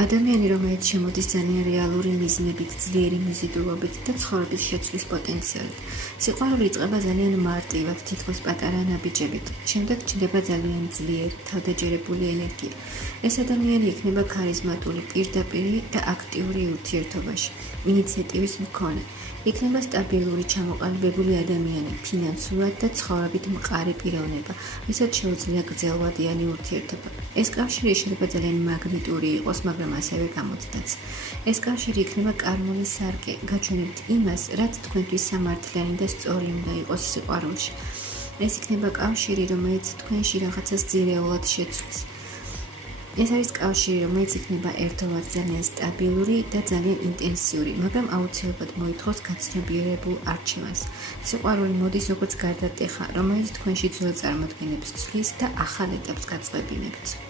ადამიანი, რომელიც შემოდის ძალიან რეალური მიზნებით, ძლიერი მიზიდულობით და ცხოვრების შეცვლის პოტენციალით. სიყვარული იწყება ძალიან მარტივად, თითქოს პატარა ნაბიჯებით. შემდეგ ჩნდება ძალიან ძლიერი, თავდაჯერებული ენერგია. ეს ადამიანი იქნება ქარიზმატული, პირდაპირი და აქტიური ურთიერთობაში, ინიციატივის მქონე. იქნება სტაბილური, ჩამოყალიბებული ადამიანი, ფინანსურად და ცხოვრებით მყარი პიროვნება, ვისაც შეუძლია გრძელვადიანი ურთიერთობა. ეს კავშირი შეიძლება ძალიან მაგნიტური იყოს, მაგრამ ასევე გამოცდაც. ეს კავშირი იქნება კარმული სარკე, გაჩვენებთ იმას, რაც თქვენთვის სამართლიანი და სწორი უნდა იყოს სიყვარულში. ეს იქნება კავშირი, რომელიც თქვენში რაღაცას ძირეულად შეცვლის. ეს არის კავშირი, რომელიც იქნება ერთდროულად ძალიან სტაბილური და ძალიან ინტენსიური, მაგრამ აუცილებლად მოითხოვს გაცნობიერებულ არჩევანს. სიყვარული მოდის როგორც გარდატეხა, რომელიც თქვენში ძველ წარმოდგენებს ცვლის და ახალ ეტაპს გაწყვეტინებთ.